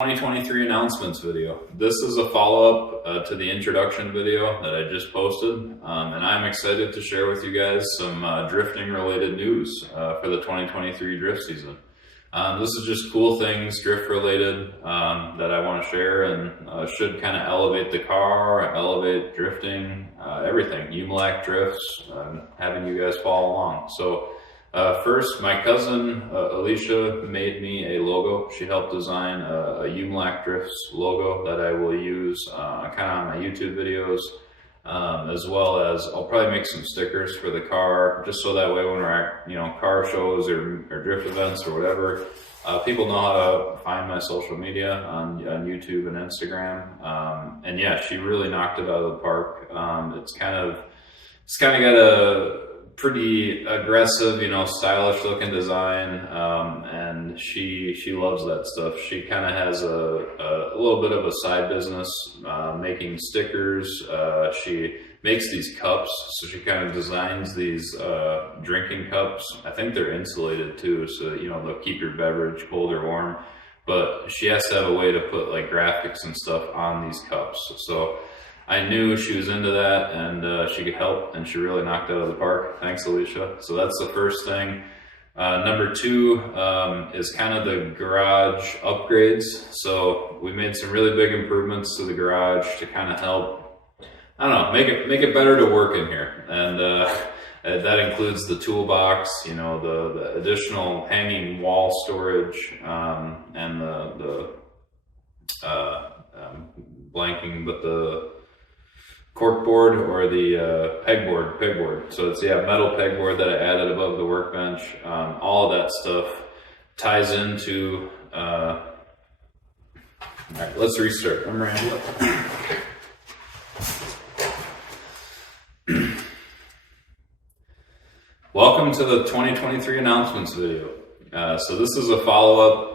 2023 announcements video. This is a follow-up to the introduction video that I just posted, and I'm excited to share with you guys some drifting related news for the 2023 drift season. This is just cool things drift related that I want to share, and should kind of elevate the car, elevate drifting, everything, UMLAC drifts, having you guys follow along. So first, my cousin Alicia made me a logo. She helped design a UMLAC Drifts logo that I will use kind of on my YouTube videos, as well as I'll probably make some stickers for the car, just so that way when we're at car shows or drift events or whatever, people know how to find my social media on YouTube and Instagram. And yeah, she really knocked it out of the park. It's kind of got a pretty aggressive, stylish looking design, and she loves that stuff. She kind of has a little bit of a side business making stickers. She makes these cups, so she kind of designs these drinking cups. I think they're insulated too, so they'll keep your beverage cold or warm, but she has to have a way to put like graphics and stuff on these cups. So I knew she was into that, and she could help, and she really knocked it out of the park. Thanks, Alicia. So that's the first thing. Number two is kind of the garage upgrades. So we made some really big improvements to the garage to kind of help, make it better to work in here. And that includes the toolbox, the additional hanging wall storage, and the blanking, but the corkboard or the pegboard. So it's metal pegboard that I added above the workbench. All of that stuff ties into. All right, let's restart. I'm rambling. Welcome to the 2023 announcements video. So this is a follow-up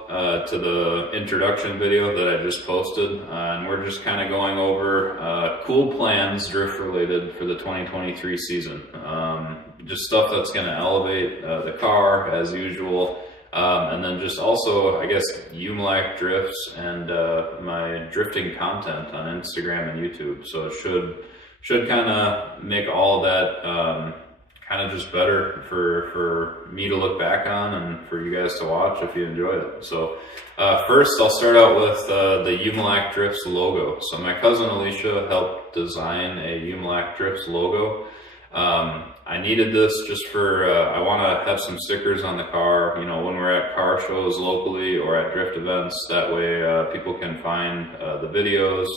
to the introduction video that I just posted, and we're just kind of going over cool plans drift related for the 2023 season. Just stuff that's going to elevate the car as usual, and then just also, I guess, UMLAC drifts and my drifting content on Instagram and YouTube. So it should kind of make all that kind of just better for me to look back on and for you guys to watch if you enjoy it. So first I'll start out with the UMLAC Drifts logo. So my cousin Alicia helped design a UMLAC Drifts logo. I needed this just for, I want to have some stickers on the car, when we're at car shows locally or at drift events. That way people can find the videos,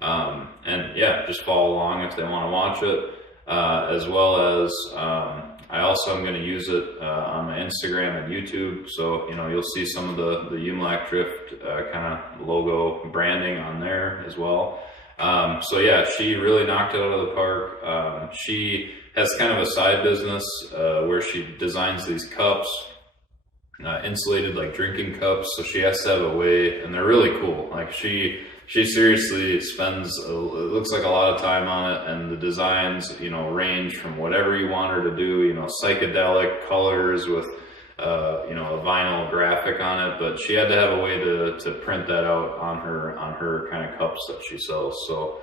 and yeah, just follow along if they want to watch it. As well as I also am going to use it on my Instagram and YouTube, so you'll see some of the UMLAC Drift kind of logo branding on there as well. So yeah, she really knocked it out of the park. She has kind of a side business where she designs these cups, insulated like drinking cups, so she has to have a way, and they're really cool. Like she seriously spends, it looks like a lot of time on it, and the designs, range from whatever you want her to do, psychedelic colors with, a vinyl graphic on it, but she had to have a way to print that out on her kind of cups that she sells. So,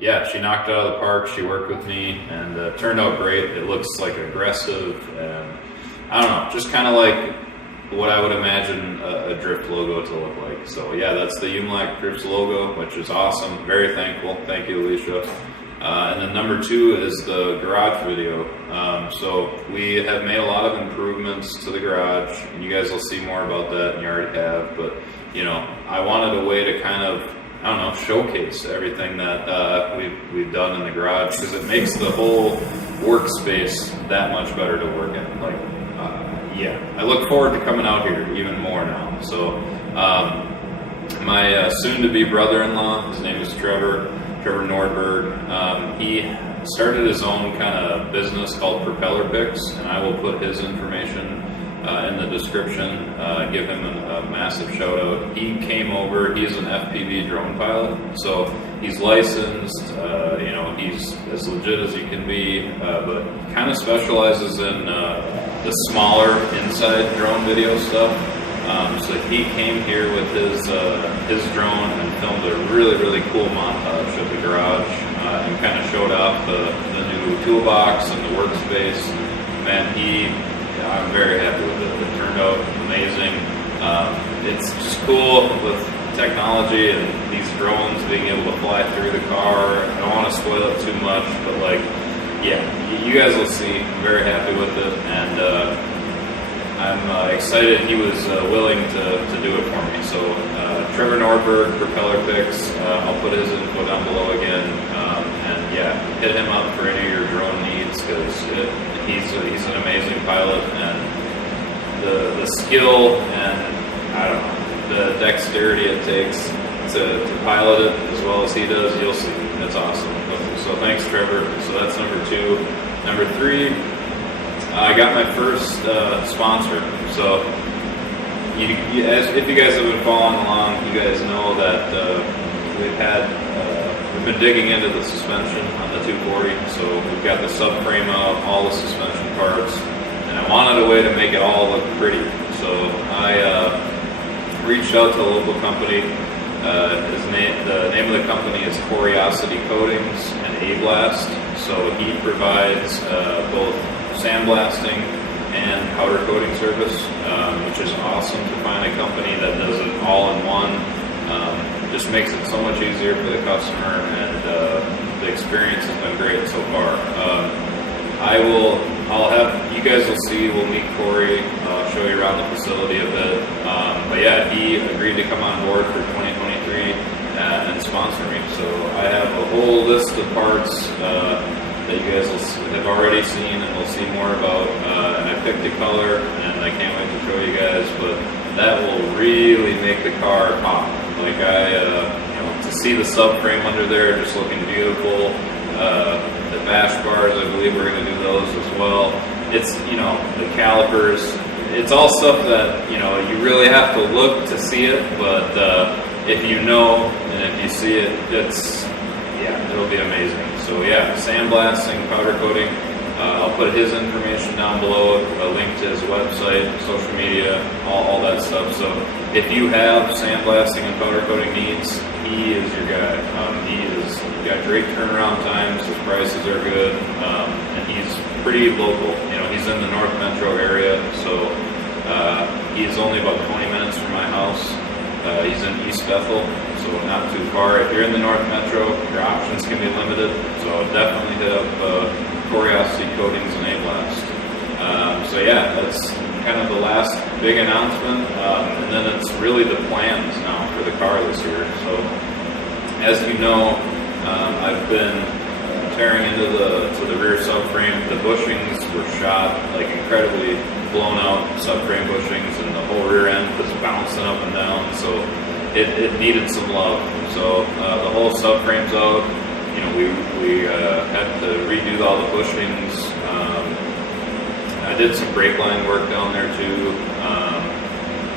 yeah, she knocked it out of the park. She worked with me, and it turned out great. It looks like aggressive, and I don't know, just kind of like what I would imagine a drift logo to look like. So yeah, that's the UMLAC Drifts logo, which is awesome. Very thankful. Thank you, Alicia. And then number two is the garage video. So we have made a lot of improvements to the garage, and you guys will see more about that, and you already have. But I wanted a way to kind of, showcase everything that we've done in the garage, because it makes the whole workspace that much better to work in. Yeah, I look forward to coming out here even more now. So my soon-to-be brother-in-law, his name is Trevor Nordberg. He started his own kind of business called Propeller Pix, and I will put his information in the description. Give him a massive shout out. He came over, he's an FPV drone pilot, so he's licensed, he's as legit as he can be, but kind of specializes in the smaller inside drone video stuff. So he came here with his drone and filmed a really cool montage of the garage, and kind of showed off the new toolbox and the workspace. Man, I'm very happy with it. It turned out amazing. It's just cool with technology and these drones being able to fly through the car. I don't want to spoil it too much, but like, yeah, you guys will see. I'm very happy with it, and I'm excited he was willing to do it for me. So Trevor Norberg, Propeller Pix, I'll put his info down below again, and yeah, hit him up for any of your drone needs, because he's an amazing pilot, and the skill and I don't know, the dexterity it takes to pilot it as well as he does, you'll see. It's awesome. So thanks, Trevor. So that's number 2. Number 3, I got my first sponsor. So if you guys have been following along, you guys know that we've been digging into the suspension on the 240. So we've got the subframe out, all the suspension parts, and I wanted a way to make it all look pretty. So I reached out to a local company. The name of the company is Corieocity Coatings and A-Blast. So he provides both sandblasting and powder coating service, which is awesome to find a company that does it all in one. Just makes it so much easier for the customer, and the experience has been great so far. You guys will see, we'll meet Corey, show you around the facility a bit. But yeah, he agreed to come on board for 2023 and sponsor me. So I have a whole list of parts that you guys have already seen and will see more about. And I picked a color, and I can't wait to show you guys, but that will really make the car pop. Like to see the subframe under there just looking beautiful. The bash bars, I believe we're going to do those as well. It's, the calipers, it's all stuff that, you really have to look to see it, but if you know and if you see it, it'll be amazing. So yeah, sandblasting, powder coating, I'll put his information down below, a link to his website, social media, all that stuff. So if you have sandblasting and powder coating needs, he is your guy. He's got great turnaround times, his prices are good, and he's pretty local. He's in the North Metro area, so he's only about 20 minutes from my house. He's in East Bethel, so not too far. If you're in the North Metro, your options can be limited, so definitely hit up Corieocity Coatings and A-Blast. So yeah, that's kind of the last big announcement, and then it's really the plans now for the car this year. So as you know, I've been tearing into the rear subframe. The bushings were shot like incredibly blown out subframe bushings, and the whole rear end was bouncing up and down, so it needed some love. So the whole subframe's out. We had to redo all the bushings. I did some brake line work down there too.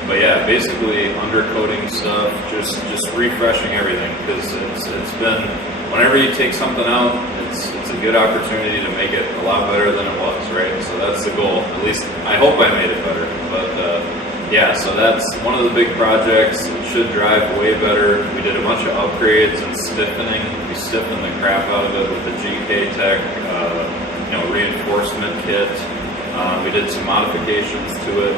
But yeah, basically undercoating stuff, just refreshing everything, because it's been, whenever you take something out, it's a good opportunity to make it a lot better than it was, right? So that's the goal. At least I hope I made it better. But yeah, so that's one of the big projects. It should drive way better. We did a bunch of upgrades and stiffening. We stiffened the crap out of it with the GK Tech reinforcement kit. We did some modifications to it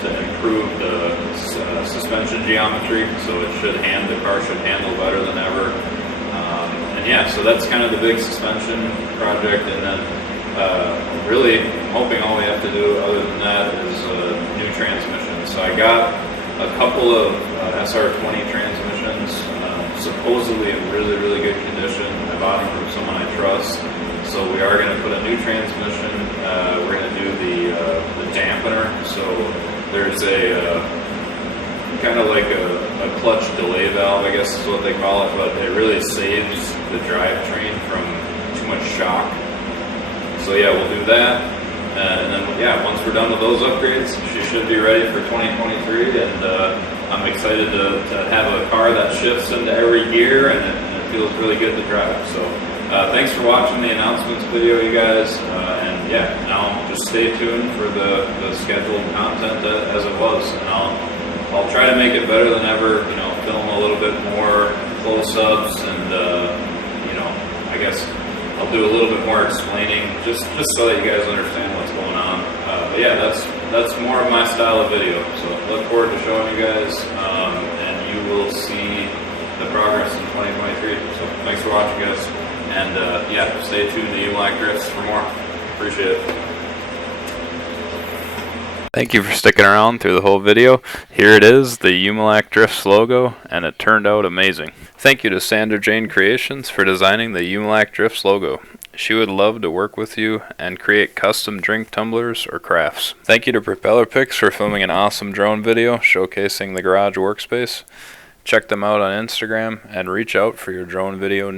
to improve the suspension geometry, so the car should handle better than ever. And yeah, so that's kind of the big suspension project. And then really hoping all we have to do other than that is a new transmission. So I got a couple of SR20 transmissions, supposedly in really good condition. I bought them from someone I trust. So we are going to put a new transmission. We're going to do the dampener. So there's a kind of like a clutch delay valve, I guess is what they call it, but it really saves the drivetrain from too much shock. So yeah, we'll do that. And then yeah, once we're done with those upgrades, she should be ready for 2023. And I'm excited to have a car that shifts into every gear, and it feels really good to drive. So thanks for watching the announcements video, you guys. And yeah, now just stay tuned for the scheduled content as it was. And I'll I'll try to make it better than ever, you know, film a little bit more close-ups and, you know, I guess I'll do a little bit more explaining just so that you guys understand what's going on. But yeah, that's more of my style of video. So look forward to showing you guys, and you will see the progress in 2023. So thanks for watching, guys. And yeah, stay tuned to UMAC Drifts for more. Appreciate it. Thank you for sticking around through the whole video. Here it is, the UMAC Drifts logo, and it turned out amazing. Thank you to Sandra Jane Creations for designing the UMAC Drifts logo. She would love to work with you and create custom drink tumblers or crafts. Thank you to Propeller Pix for filming an awesome drone video showcasing the garage workspace. Check them out on Instagram and reach out for your drone video needs.